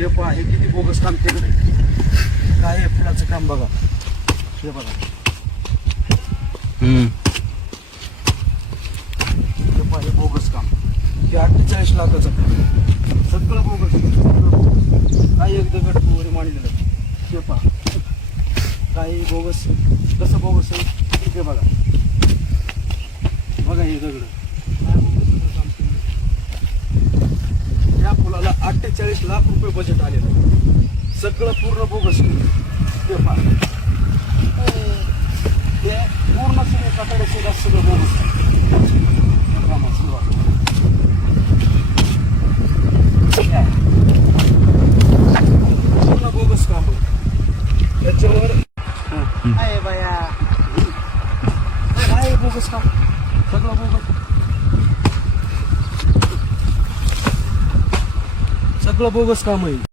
हे पहा, हे किती बोगस काम केलं. काय आहे फुलाचं काम बघा. हे बघा, हे पहा, हे बोगस काम. हे 48 लाखाचं सगळं बोगस. काही एक दगड वगैरे मांडलेलं. हे पहा, काही बोगस. कसं बोगस आहे हे बघा. बघा हे दगड. या फुलाला 48 लाख रुपये बजेट आलेलं आहे. सगळं पूर्ण बोगस. ते पहा, ते पूर्ण सगळे कटाड्याचे सगळं बोगस आहे. पूर्ण बोगस काम आहे. त्याच्यावर आहे बाया, आहे बोगस काम. सगळं बोगस. सगळं बोगस काम आहे.